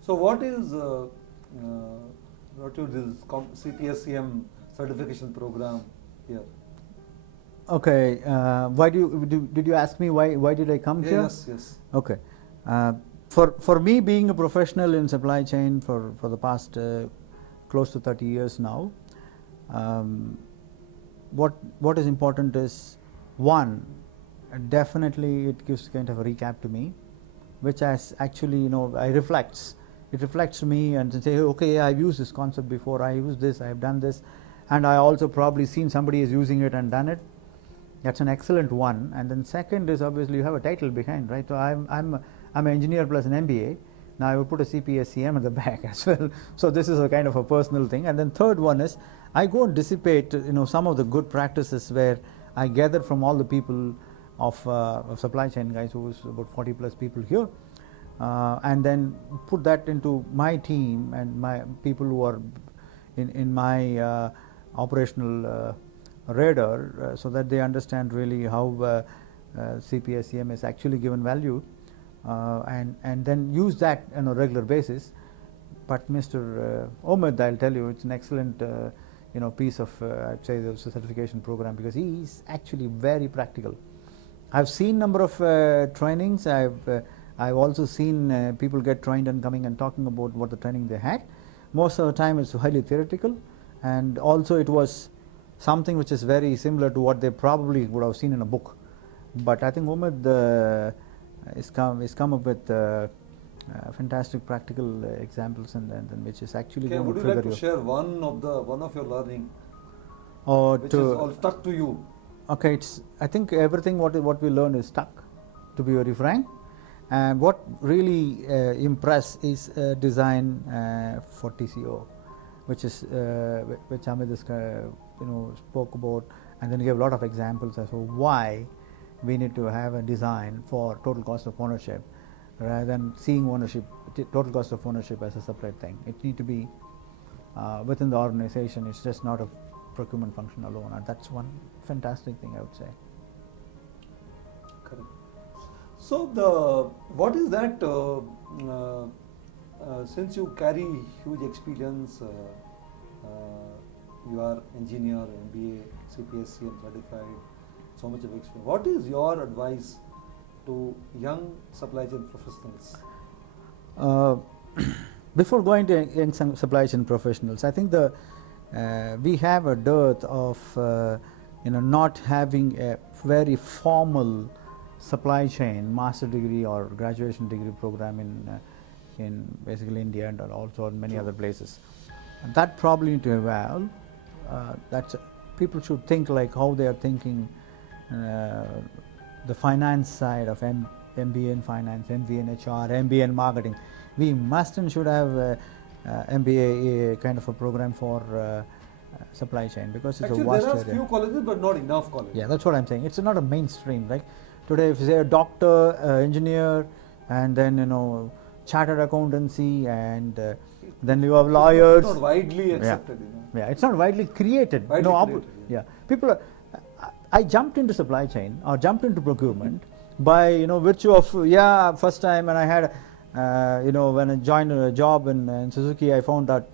So what is this CPSCM certification program here? Okay, why did you ask me why did I come here? Yes. Okay, for me, being a professional in supply chain for the past close to 30 years now, what is important is, one, definitely it gives kind of a recap to me, which has actually, it reflects to me and say, okay, I've used this concept before, I used this, I've done this, and I also probably seen somebody is using it and done it. That's an excellent one. And then second is, obviously you have a title behind, right? So I'm an engineer plus an MBA. Now I will put a CPSCM at the back as well. So this is a kind of a personal thing. And then third one is, I go and dissipate some of the good practices where I gathered from all the people of supply chain guys, who is about 40 plus people here, and then put that into my team and my people who are in my operational radar, so that they understand really how CPSCM is actually given value, and then use that on a regular basis. But Mr. Omid, I'll tell you, it's an excellent piece of I'd say the certification program, because he is actually very practical. I've seen number of trainings. I've also seen people get trained and coming and talking about what the training they had. Most of the time it's highly theoretical, and also it was something which is very similar to what they probably would have seen in a book. But I think Omid has come up with fantastic practical examples, and which is actually going to trigger you. Would you like to share one of your learning, or which is all stuck to you? Okay, I think everything what we learn is stuck, to be very frank. And what really impressed is design for TCO, which Amit is, spoke about, and then he gave a lot of examples as to why we need to have a design for total cost of ownership, rather than seeing total cost of ownership as a separate thing. It needs to be within the organization. It's just not a procurement function alone, and that's one fantastic thing I would say. Correct. So what is that? Since you carry huge experience, you are engineer, MBA, CPSCM certified, so much of experience. What is your advice to young supply chain professionals? Before going to young supply chain professionals, I think we have a dearth of not having a very formal supply chain master degree or graduation degree program in basically India and also in many other places. And that probably need to evolve. People should think like how they are thinking the finance side of MBA in finance, MBA in HR, MBA in marketing. We must and should have MBA kind of a program for supply chain, because it's actually a vast there are area. Few colleges, but not enough colleges. Yeah, that's what I'm saying. It's not a mainstream. Like today, if you say a doctor, engineer, and then chartered accountancy, and then you have lawyers. It's not widely accepted. Yeah, it's not widely created. Yeah, people are. I jumped into supply chain or jumped into procurement by virtue of first time, and I had when I joined a job in Suzuki, I found that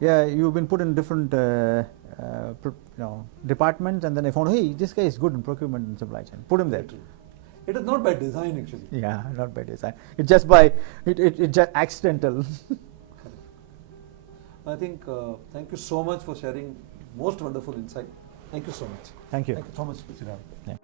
you've been put in different departments, and then I found, hey, this guy is good in procurement and supply chain. Put him there. It is not by design, actually. Yeah, not by design. It's just by it's just accidental. I think thank you so much for sharing most wonderful insight. Thank you so much. Thank you. Thank you so much, Sriram. Yeah.